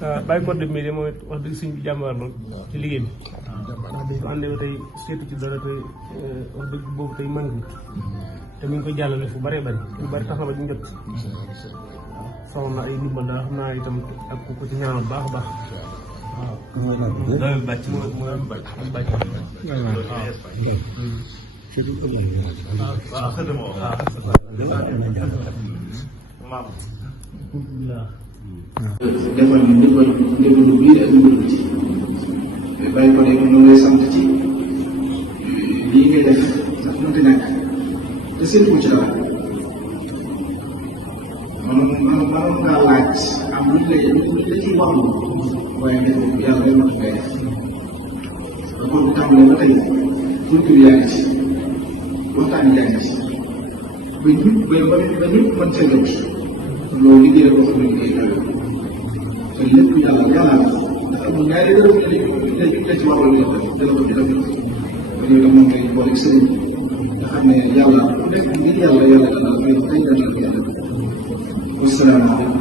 waaw bàyyi ko dem de moom it wax dëgg sëñ bi jàmbaar lool ci liggéey bi. su àndee ba tey seetu ci dara tey wax dëgg boobu tey mën bi te mi ngi koy jàllale fu bëree bëri fu bëri tax na ba ñu jot ci. waaw soxla na ay ndimbal daal xam naa itam ak ku ci ñaanal baax a baax. waaw. loolu bàcc mooy bàcc. defal ñu ndimbal biir ak ndimbal ci bàyyi ko léegi ñu ngi lay sant ci lii ngay def ndax mënta ñàkk te seetlu ci dara man ngaa laaj am lu la ciy wax waaye def yàlla day wax ngay def ba kon bu tàmbalee ba tey buntu bi yaa ngi ci waxtaan yaa ngi ci ba ñëpp mën sa jot loolu liggéey la boo xam ne liggéey doyoo te lépp yàlla yàlla ndax amul ñaari dërëm la ci waxoon dina ko def ba ñëw tam moom ngay boole sëriñ nga xam ne yàlla nekk ngir yàlla dana koy tey dana ko yàlla wasalaamaaleykum